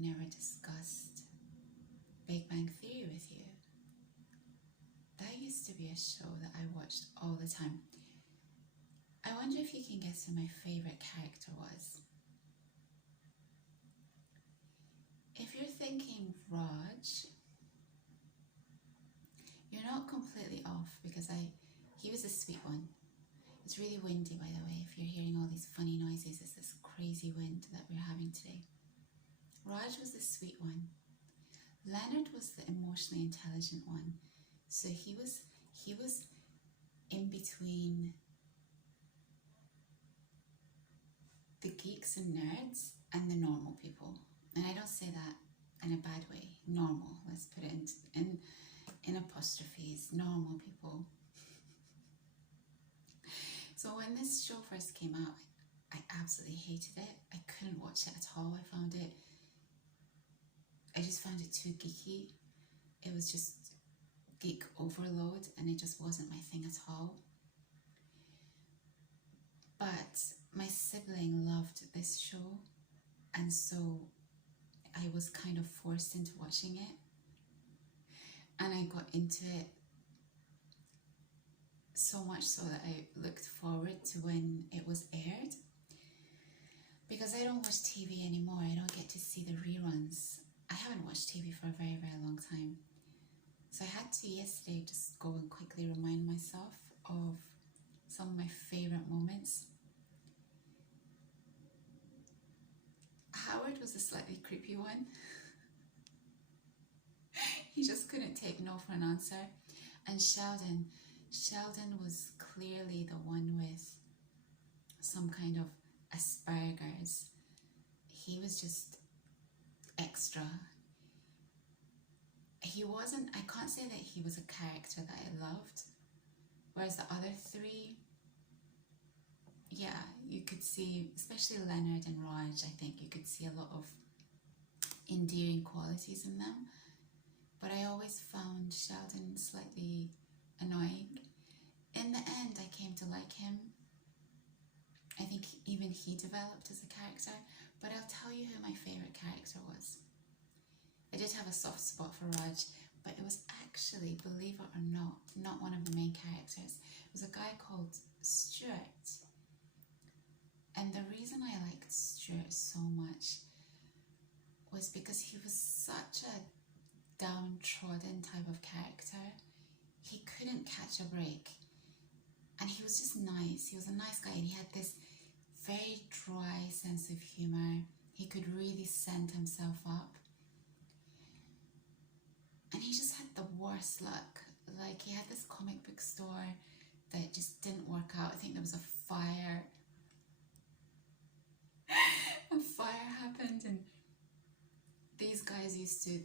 never discussed Big Bang Theory with you. That used to be a show that I watched all the time. I wonder if you can guess who my favourite character was. If you're thinking Raj, you're not completely off because he was the sweet one. It's really windy, by the way. If you're hearing all these funny noises, it's this crazy wind that we're having today. Raj was the sweet one. Leonard was the emotionally intelligent one. So he was in between the geeks and nerds and the normal people. And I don't say that in a bad way. Normal. Let's put it in apostrophes. Normal people. So when this show first came out, I absolutely hated it. I couldn't watch it at all. I just found it too geeky. It was just geek overload and it just wasn't my thing at all. But my sibling loved this show, and so I was kind of forced into watching it, and I got into it so much so that I looked forward to when it was aired. Because I don't watch TV anymore, I don't get to see the reruns. I haven't watched TV for a very, very long time. So I had to yesterday just go and quickly remind myself of some of my favourite moments. Howard was a slightly creepy one. He just couldn't take no for an answer. And Sheldon was clearly the one with some kind of Asperger's. He was just extra. I can't say that he was a character that I loved. Whereas the other three, yeah, you could see, especially Leonard and Raj, I think you could see a lot of endearing qualities in them. But I always found Sheldon slightly annoying. In the end, I came to like him. I think even he developed as a character. But I'll tell you who my favourite character was. I did have a soft spot for Raj, but it was actually, believe it or not one of the main characters. It was a guy called Stuart. And the reason I liked Stuart so much was because he was such a downtrodden type of character. He couldn't catch a break. And he was just nice. He was a nice guy, and he had this very dry sense of humour. He could really send himself up. And he just had the worst luck. Like, he had this comic book store that just didn't work out. I think there was a fire. A fire happened, and these guys used to...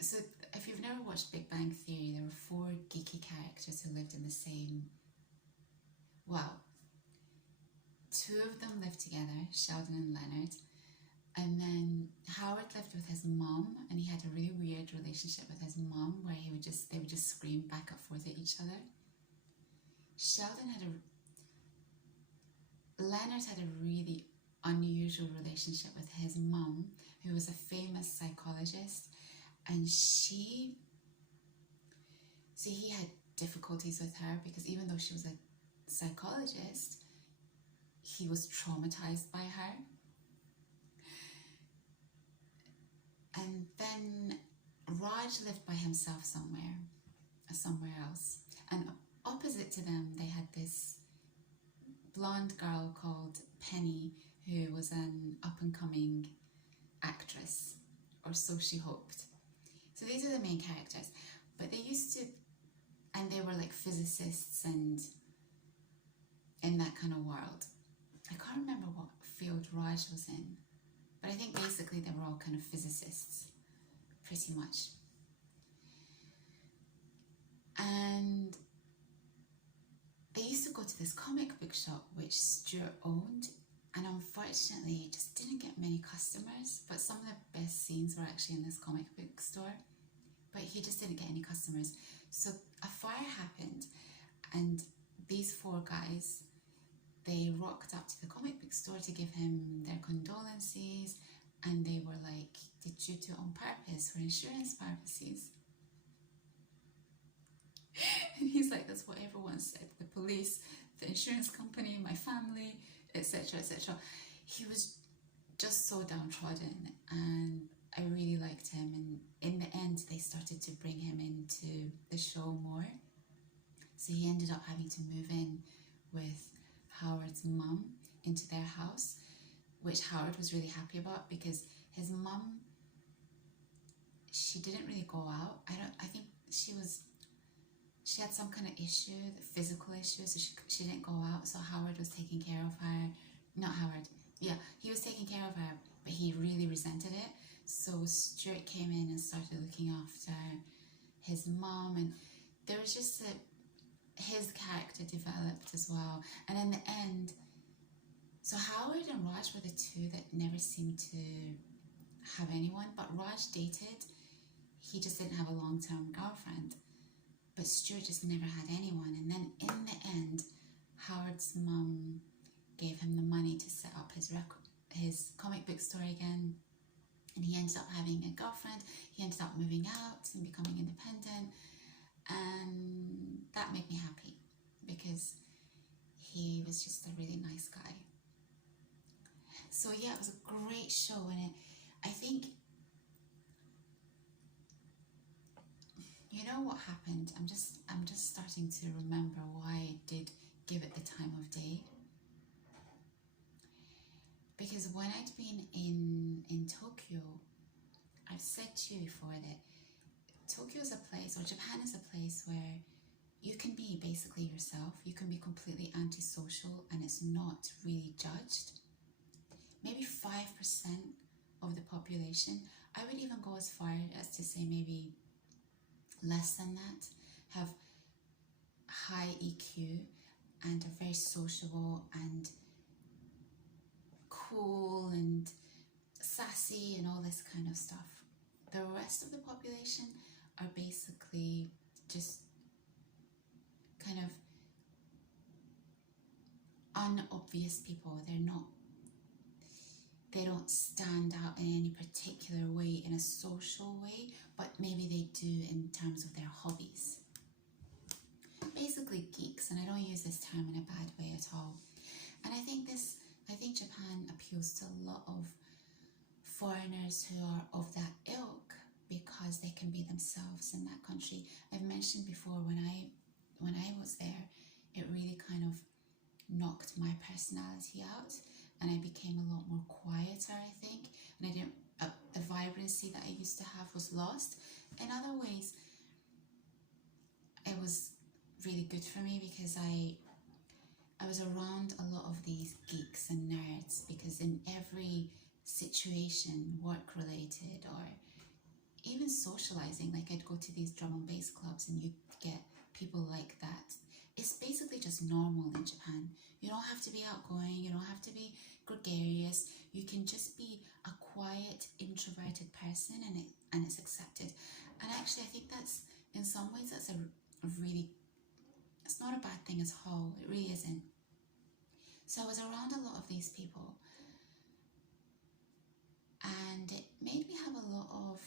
So, if you've never watched Big Bang Theory, there were 4 geeky characters who lived in the same... Well, 2 of them lived together, Sheldon and Leonard. And then Howard lived with his mum, and he had a really weird relationship with his mum where they would just scream back and forth at each other. Leonard had a really unusual relationship with his mum, who was a famous psychologist, and he had difficulties with her because even though she was a psychologist, he was traumatized by her. And then Raj lived by himself somewhere else. And opposite to them, they had this blonde girl called Penny, who was an up-and-coming actress, or so she hoped. So these are the main characters. But they used to, and they were like physicists and in that kind of world. I can't remember what field Raj was in. But I think basically they were all kind of physicists, pretty much. And they used to go to this comic book shop which Stuart owned, and unfortunately it just didn't get many customers, but some of the best scenes were actually in this comic book store. But he just didn't get any customers. So a fire happened, and these 4 guys, they rocked up to the comic book store to give him their condolences, and they were like, did due to on purpose for insurance purposes. And he's like, that's what everyone said. The police, the insurance company, my family, etc., etc. He was just so downtrodden, and I really liked him. And in the end, they started to bring him into the show more. So he ended up having to move in with Howard's mum into their house, which Howard was really happy about because his mum, she didn't really go out. I think she had some kind of issue, the physical issue, so she didn't go out. So Howard was taking care of her. Not Howard. Yeah, he was taking care of her, but he really resented it. So Stuart came in and started looking after his mom, and there was just his character developed as well. And in the end, so Howard and Raj were the two that never seemed to have anyone, but Raj dated. He just didn't have a long-term girlfriend. But Stuart just never had anyone. And then in the end, Howard's mum gave him the money to set up his comic book store again. And he ended up having a girlfriend. He ended up moving out and becoming independent. And that made me happy because he was just a really nice guy. So yeah, it was a great show. And I think, you know what happened? I'm just starting to remember why I did give it the time of day. Because when I'd been in Tokyo, I've said to you before that Tokyo is a place, or Japan is a place where you can be basically yourself. You can be completely antisocial and it's not really judged. Maybe 5% of the population, I would even go as far as to say maybe less than that, have high EQ and are very sociable and cool and sassy and all this kind of stuff. The rest of the population are basically just kind of unobvious people. They don't stand out in any particular way, in a social way, but maybe they do in terms of their hobbies. Basically geeks, and I don't use this term in a bad way at all. And I think Japan appeals to a lot of foreigners who are of that ilk because they can be themselves in that country. I've mentioned before, when I was there, it really kind of knocked my personality out, and I became a lot more quieter, I think, and I didn't, the vibrancy that I used to have was lost. In other ways, it was really good for me because I was around a lot of these geeks and nerds, because in every situation, work related or even socializing, like I'd go to these drum and bass clubs and you'd get people like that. It's basically just normal in Japan. You don't have to be outgoing, you don't have to be gregarious, you can just be a quiet, introverted person, and it's accepted. And actually I think that's, in some ways, that's a really, it's not a bad thing at all, it really isn't. So I was around a lot of these people, and it made me have a lot of,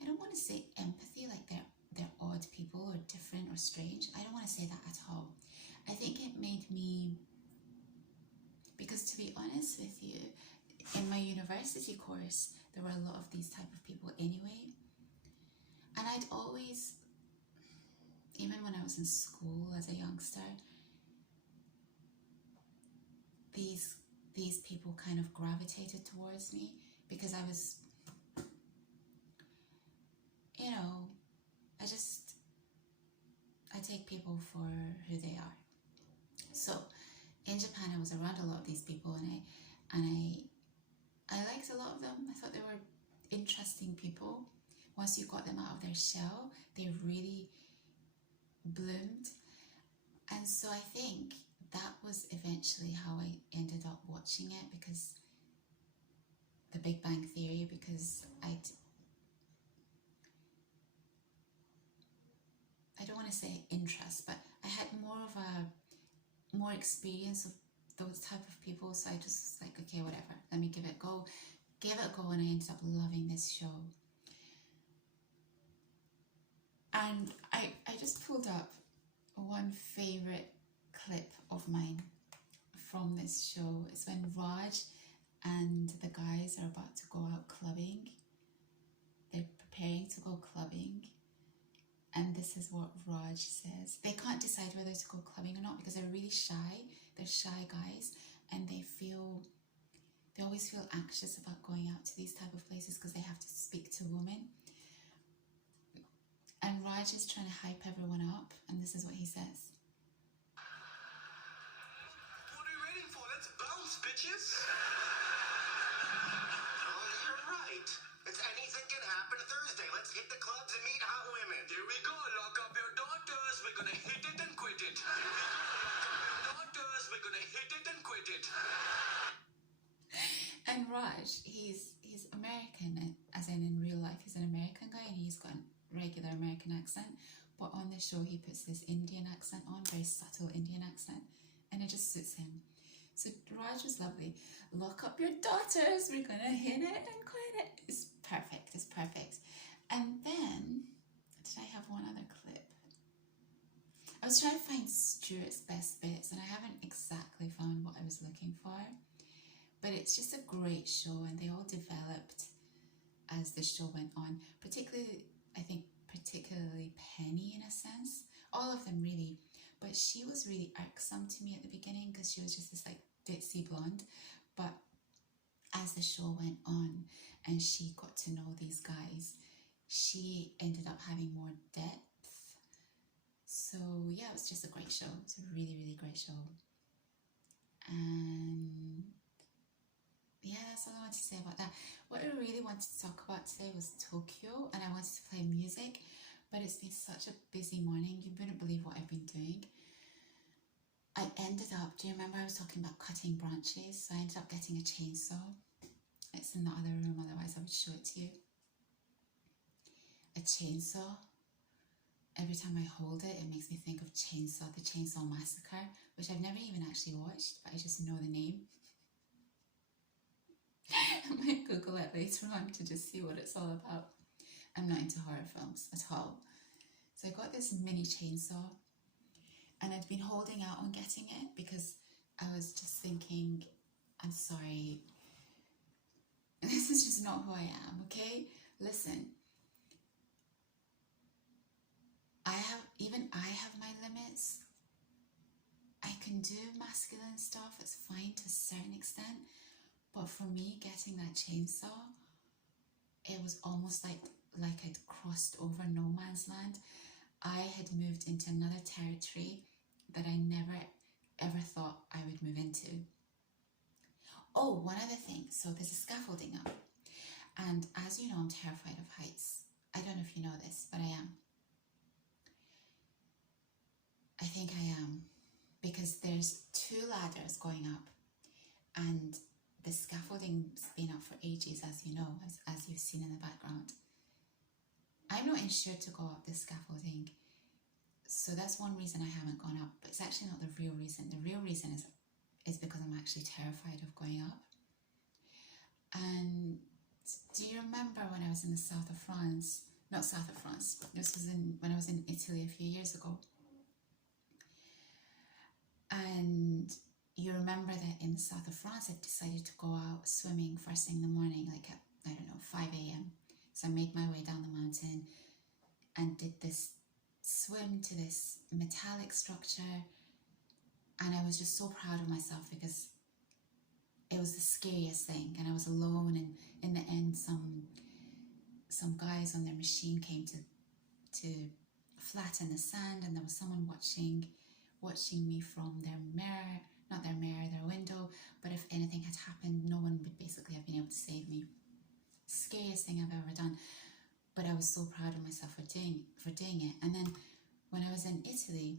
I don't want to say empathy, like they're odd people or different or strange. I don't want to say that at all. I think it made me, because to be honest with you, in my university course, there were a lot of these type of people anyway. And I'd always, even when I was in school as a youngster, these people kind of gravitated towards me because I was, you know, I take people for who they are. So in Japan, I was around a lot of these people, and I liked a lot of them. I thought they were interesting people. Once you got them out of their shell, they really bloomed. And so I think that was eventually how I ended up watching it, because The Big Bang Theory, because I don't want to say interest, but I had more experience of those type of people, so I just was like, okay, whatever, let me give it a go. Gave it a go, and I ended up loving this show. And I just pulled up one favourite clip of mine from this show. It's when Raj and the guys are about to go out clubbing. They're preparing to go clubbing. And this is what Raj says. They can't decide whether to go clubbing or not because they're really shy. They're shy guys, and they always feel anxious about going out to these type of places because they have to speak to women. And Raj is trying to hype everyone up, and this is what he says. What are you waiting for? Let's bounce, bitches! Oh, you're right. It's anything can happen Thursday. Let's hit the clubs and meet hot women. Here we go. Lock up your daughters. We're gonna hit it and quit it. Here we go. Lock up your daughters. We're gonna hit it and quit it. And Raj, he's American, as in real life, he's an American guy, and he's got a regular American accent. But on the show, he puts this Indian accent on, very subtle Indian accent, and it just suits him. So Raj was lovely. Lock up your daughters. We're gonna hit it and quit it. It's perfect. It's perfect. And then, did I have one other clip? I was trying to find Stuart's best bits, and I haven't exactly found what I was looking for. But it's just a great show, and they all developed as the show went on. Particularly Penny, in a sense. All of them really. But she was really irksome to me at the beginning because she was just this like ditzy blonde. But as the show went on and she got to know these guys, she ended up having more depth. So yeah, it was just a great show. It's a really, really great show. And yeah, that's all I wanted to say about that. What I really wanted to talk about today was Tokyo, and I wanted to play music, but it's been such a busy morning. You wouldn't believe what I've been doing. I ended up, do you remember I was talking about cutting branches? So I ended up getting a chainsaw. It's in the other room, otherwise I would show it to you. A chainsaw. Every time I hold it, it makes me think of Chainsaw, the Chainsaw Massacre, which I've never even actually watched, but I just know the name. I might Google it later on to just see what it's all about. I'm not into horror films at all. So I got this mini chainsaw, and I'd been holding out on getting it because I was just thinking, I'm sorry, this is just not who I am, okay? Listen, I have my limits. I can do masculine stuff, it's fine to a certain extent. But for me, getting that chainsaw, it was almost like I'd crossed over no man's land. I had moved into another territory that I never ever thought I would move into. Oh, one other thing. So there's a scaffolding up. And as you know, I'm terrified of heights. I don't know if you know this, but I am. I think I am. Because there's 2 ladders going up. And the scaffolding's been up for ages, as you know, as you've seen in the background. I'm not insured to go up this scaffolding, so that's one reason I haven't gone up, but it's actually not the real reason. The real reason is because I'm actually terrified of going up. And do you remember when I was in the south of France? Not south of France, this was when I was in Italy a few years ago. And you remember that in the south of France, I decided to go out swimming first thing in the morning, like at, I don't know, 5 a.m. So I made my way down the mountain and did this swim to this metallic structure. And I was just so proud of myself because it was the scariest thing. And I was alone, and in the end, some guys on their machine came to flatten the sand, and there was someone watching me from their mirror. Not their mirror, their window, but if anything had happened, no one would basically have been able to save me. Scariest thing I've ever done, but I was so proud of myself for doing it. And then when I was in Italy,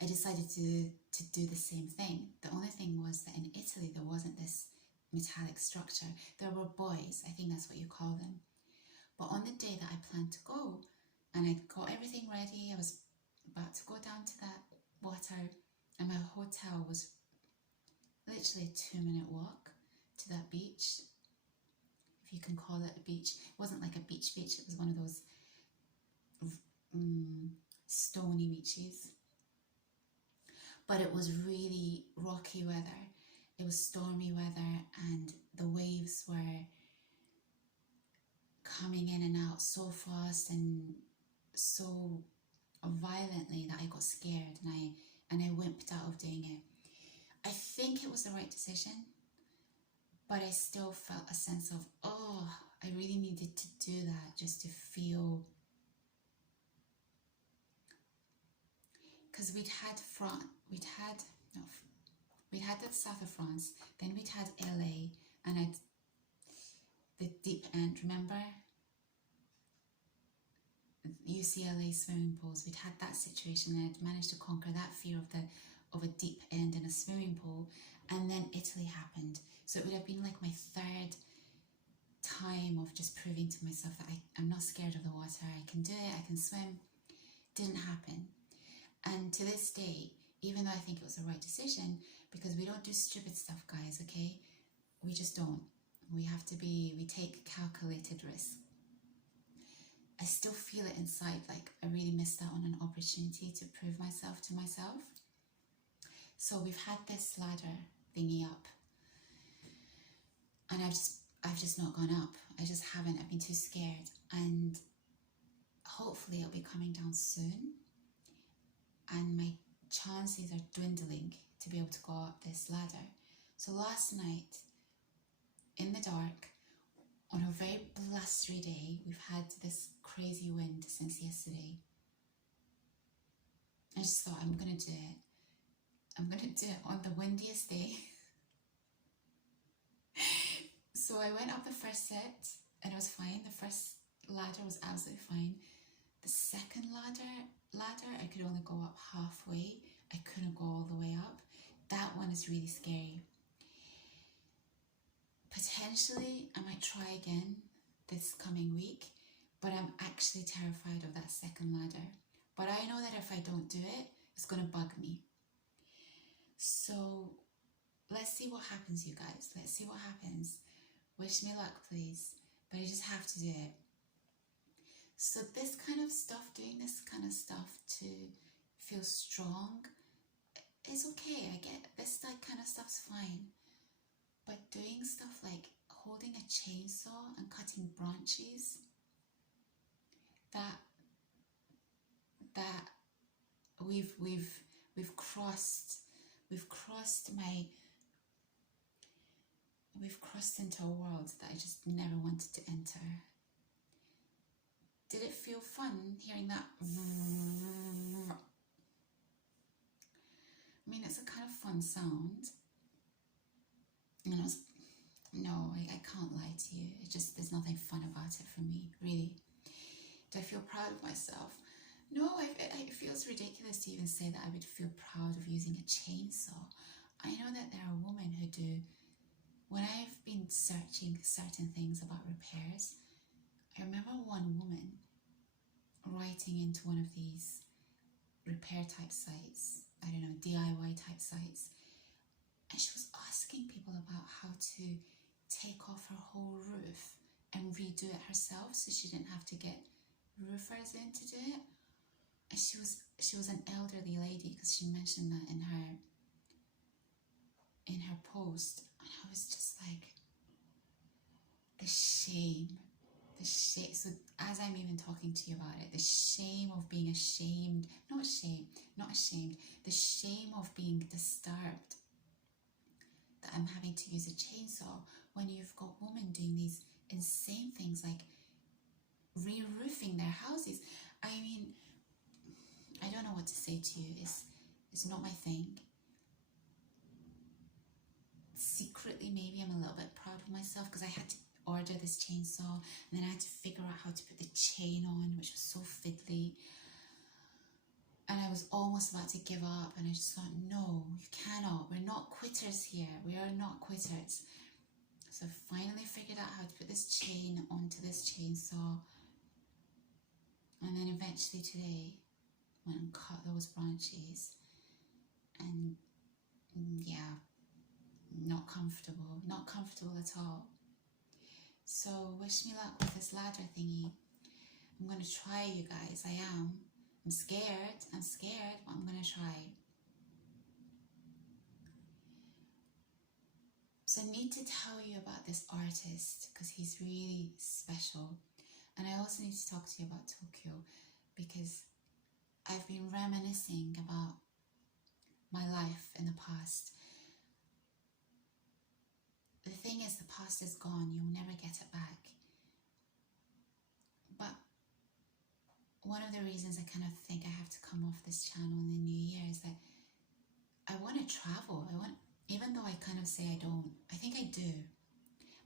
I decided to do the same thing. The only thing was that in Italy, there wasn't this metallic structure. There were buoys, I think that's what you call them. But on the day that I planned to go, and I got everything ready, I was about to go down to that water, and my hotel was literally a 2-minute walk to that beach, if you can call it a beach. It wasn't like a beach, it was one of those stony beaches. But it was really rocky weather. It was stormy weather, and the waves were coming in and out so fast and so violently that I got scared, and I wimped out of doing it. I think it was the right decision, but I still felt a sense of, oh, I really needed to do that just to feel, because we'd had the south of France, then we'd had LA, and the deep end, remember? UCLA swimming pools, we'd had that situation, and I'd managed to conquer that fear of a deep end in a swimming pool, and then Italy happened. So it would have been like my third time of just proving to myself that I'm not scared of the water, I can do it, I can swim. Didn't happen. And to this day, even though I think it was the right decision, because we don't do stupid stuff, guys, okay? We just don't. We take calculated risks. I still feel it inside, like I really missed out on an opportunity to prove myself to myself. So we've had this ladder thingy up, and I've just not gone up. I just haven't. I've been too scared, and hopefully it'll be coming down soon, and my chances are dwindling to be able to go up this ladder. So last night, in the dark, on a very blustery day, we've had this crazy wind since yesterday. I just thought, I'm going to do it. I'm going to do it on the windiest day. So I went up the first set, and it was fine. The first ladder was absolutely fine. The second ladder, I could only go up halfway. I couldn't go all the way up. That one is really scary. Potentially, I might try again this coming week, but I'm actually terrified of that second ladder. But I know that if I don't do it, it's going to bug me. So let's see what happens, you guys. Let's see what happens. Wish me luck, please. But I just have to do it. So this kind of stuff, doing this kind of stuff to feel strong is okay. I get this, that kind of stuff's fine. But doing stuff like holding a chainsaw and cutting branches, that we've crossed into a world that I just never wanted to enter. Did it feel fun hearing that? I mean, it's a kind of fun sound. And I can't lie to you. There's nothing fun about it for me, really. Do I feel proud of myself? No, it feels ridiculous to even say that I would feel proud of using a chainsaw. I know that there are women who do. When I've been searching certain things about repairs, I remember one woman writing into one of these repair type sites, I don't know, DIY type sites, and she was asking people about how to take off her whole roof and redo it herself, so she didn't have to get roofers in to do it. And she was an elderly lady, because she mentioned that in her post, and I was just like, the shame. So as I'm even talking to you about it, the shame of being ashamed, not ashamed, the shame of being disturbed that I'm having to use a chainsaw when you've got women doing these insane things like re-roofing their houses. I mean, I don't know what to say to you. It's not my thing. Secretly, maybe I'm a little bit proud of myself, because I had to order this chainsaw, and then I had to figure out how to put the chain on, which was so fiddly. And I was almost about to give up, and I just thought, no, you cannot. We're not quitters here. We are not quitters. So I finally figured out how to put this chain onto this chainsaw. And then eventually today, went and cut those branches. And yeah, not comfortable at all. So wish me luck with this ladder thingy. I'm going to try, you guys. I am. I'm scared, but I'm going to try. So I need to tell you about this artist because he's really special. And I also need to talk to you about Tokyo because I've been reminiscing about my life in the past. The thing is, the past is gone. You'll never get it back. But one of the reasons I kind of think I have to come off this channel in the new year is that I want to travel. Even though I kind of say I don't, I think I do.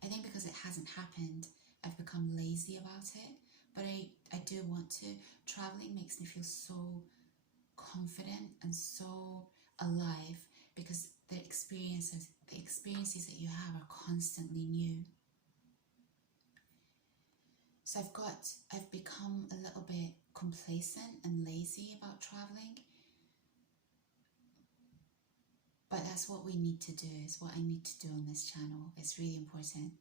I think because it hasn't happened, I've become lazy about it. But I do want to. Traveling makes me feel so confident and so alive because the experiences that you have are constantly new. So I've become a little bit complacent and lazy about traveling. But that's what we need to do, is what I need to do on this channel. It's really important.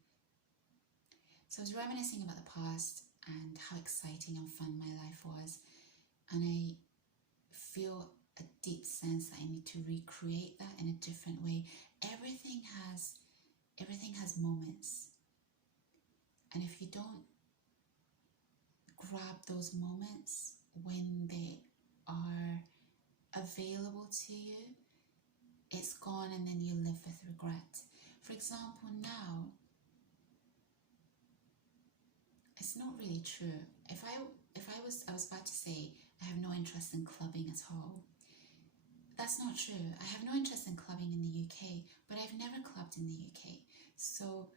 So I was reminiscing about the past and how exciting and fun my life was. And I feel a deep sense that I need to recreate that in a different way. Everything has moments. And if you don't grab those moments when they are available to you, it's gone and then you live with regret. For example, now, it's not really true. I was about to say I have no interest in clubbing at all. That's not true. I have no interest in clubbing in the UK, but I've never clubbed in the UK. So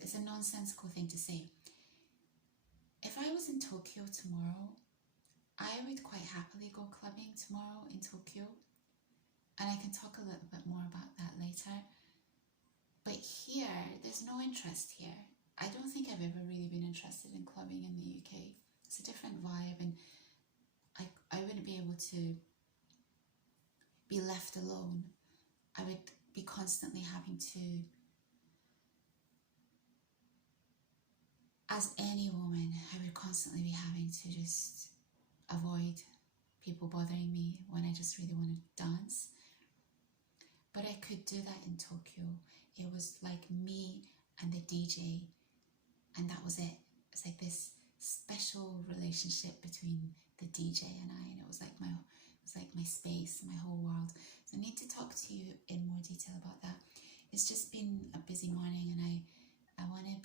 it's a nonsensical thing to say. If I was in Tokyo tomorrow, I would quite happily go clubbing tomorrow in Tokyo. And I can talk a little bit more about that later. But here, there's no interest here. I don't think I've ever really been interested in clubbing in the UK. It's a different vibe, and I wouldn't be able to be left alone. I would be constantly having to, as any woman, I would constantly be having to just avoid people bothering me when I just really want to dance. But I could do that in Tokyo. It was like me and the DJ, and that was it. It's like this special relationship between the DJ and I, and it was like my space, my whole world. So I need to talk to you in more detail about that. It's just been a busy morning, and I want to